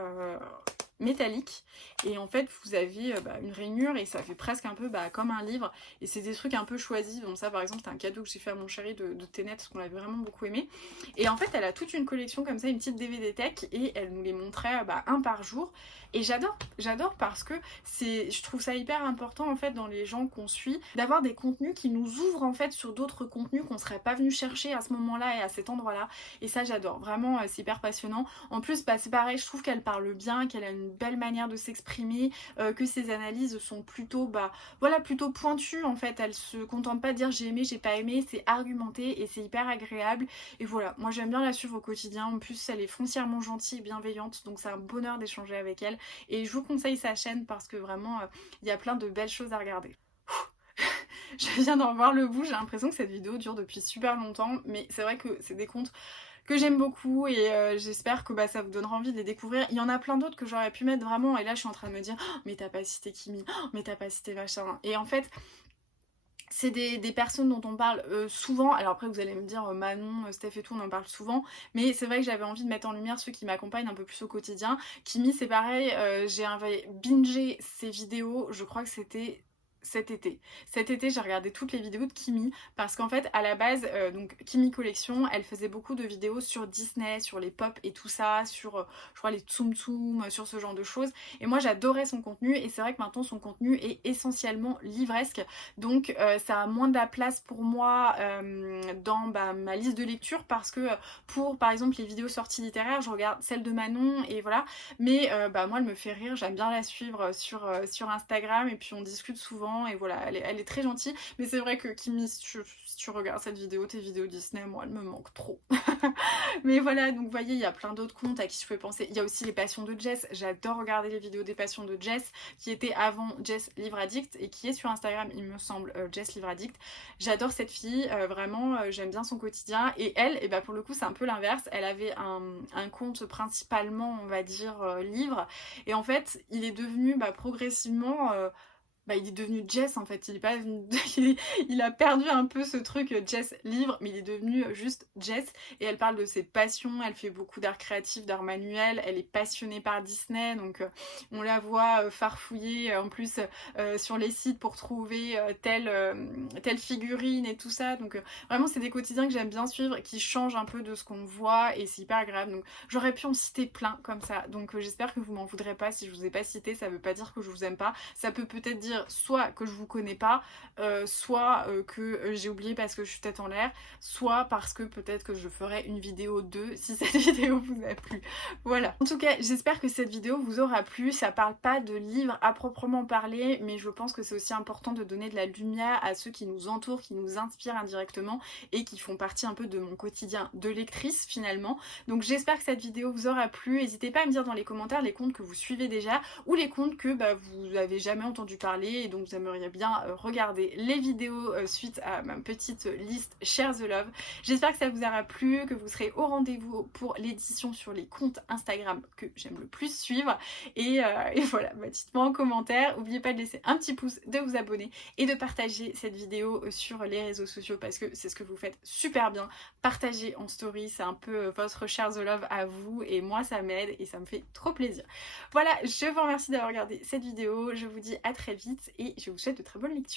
métalliques. Et en fait, vous avez bah, une rainure et ça fait presque un peu bah, comme un livre. Et c'est des trucs un peu choisis. Donc ça, par exemple, c'est un cadeau que j'ai fait à mon chéri de Tenet parce qu'on l'avait vraiment beaucoup aimé. Et en fait, elle a toute une collection comme ça, une petite DVD tech. Et elle nous les montrait bah, un par jour. Et j'adore parce que je trouve ça hyper important en fait dans les gens qu'on suit, d'avoir des contenus qui nous ouvrent en fait sur d'autres contenus qu'on serait pas venu chercher à ce moment-là et à cet endroit-là. Et ça j'adore, vraiment c'est hyper passionnant. En plus bah, c'est pareil, je trouve qu'elle parle bien, qu'elle a une belle manière de s'exprimer, que ses analyses sont plutôt bah voilà plutôt pointues en fait. Elle se contente pas de dire j'ai aimé, j'ai pas aimé, c'est argumenté et c'est hyper agréable. Et voilà, moi j'aime bien la suivre au quotidien. En plus elle est foncièrement gentille et bienveillante, donc c'est un bonheur d'échanger avec elle. Et je vous conseille sa chaîne parce que vraiment il y a plein de belles choses à regarder. Je viens d'en voir le bout, j'ai l'impression que cette vidéo dure depuis super longtemps, mais c'est vrai que c'est des comptes que j'aime beaucoup et j'espère que bah, ça vous donnera envie de les découvrir. Il y en a plein d'autres que j'aurais pu mettre vraiment et là je suis en train de me dire oh, mais t'as pas cité Kimi, oh, mais t'as pas cité machin. Et en fait c'est des personnes dont on parle souvent. Alors après vous allez me dire Manon, Steph et tout on en parle souvent, mais c'est vrai que j'avais envie de mettre en lumière ceux qui m'accompagnent un peu plus au quotidien. Kimi c'est pareil, j'ai bingé ses vidéos, je crois que c'était cet été. Cet été, j'ai regardé toutes les vidéos de Kimi parce qu'en fait, à la base, donc Kimi Collection, elle faisait beaucoup de vidéos sur Disney, sur les pop et tout ça, sur, je crois, les Tsum Tsum, sur ce genre de choses. Et moi, j'adorais son contenu et c'est vrai que maintenant, son contenu est essentiellement livresque. Donc, ça a moins de la place pour moi dans bah, ma liste de lecture parce que pour, par exemple, les vidéos sorties littéraires, je regarde celle de Manon et voilà. Mais bah, moi, elle me fait rire, j'aime bien la suivre sur Instagram et puis on discute souvent. Et voilà, elle est très gentille, mais c'est vrai que Kimi, si tu regardes cette vidéo, tes vidéos Disney, moi elle me manque trop. Mais voilà, donc vous voyez, il y a plein d'autres comptes à qui je peux penser. Il y a aussi les passions de Jess, j'adore regarder les vidéos des passions de Jess, qui était avant Jess Livre Addict et qui est sur Instagram, il me semble, Jess Livre Addict. J'adore cette fille, vraiment, j'aime bien son quotidien. Et elle, et bah pour le coup, c'est un peu l'inverse. Elle avait un compte principalement, on va dire, livre. Et en fait, il est devenu bah, progressivement... bah, il est devenu Jess en fait, il est pas devenu... il a perdu un peu ce truc Jess livre, mais il est devenu juste Jess et elle parle de ses passions, elle fait beaucoup d'art créatif, d'art manuel, elle est passionnée par Disney, donc on la voit farfouiller en plus sur les sites pour trouver telle figurine et tout ça, donc vraiment c'est des quotidiens que j'aime bien suivre, qui changent un peu de ce qu'on voit et c'est hyper agréable, donc j'aurais pu en citer plein comme ça, donc j'espère que vous m'en voudrez pas si je vous ai pas cité, ça veut pas dire que je vous aime pas, ça peut peut-être dire dire soit que je vous connais pas, soit que j'ai oublié parce que je suis tête en l'air, soit parce que peut-être que je ferai une vidéo 2 si cette vidéo vous a plu. Voilà. En tout cas, j'espère que cette vidéo vous aura plu. Ça parle pas de livres à proprement parler, mais je pense que c'est aussi important de donner de la lumière à ceux qui nous entourent, qui nous inspirent indirectement et qui font partie un peu de mon quotidien de lectrice finalement. Donc j'espère que cette vidéo vous aura plu. N'hésitez pas à me dire dans les commentaires les comptes que vous suivez déjà ou les comptes que vous avez jamais entendu parler et donc vous aimeriez bien regarder les vidéos suite à ma petite liste Share the Love. J'espère que ça vous aura plu, que vous serez au rendez-vous pour l'édition sur les comptes Instagram que j'aime le plus suivre. Et voilà, dites-moi en commentaire. N'oubliez pas de laisser un petit pouce, de vous abonner et de partager cette vidéo sur les réseaux sociaux parce que c'est ce que vous faites super bien. Partagez en story, c'est un peu votre Share the Love à vous et moi ça m'aide et ça me fait trop plaisir. Voilà, je vous remercie d'avoir regardé cette vidéo. Je vous dis à très vite et je vous souhaite de très bonnes lectures.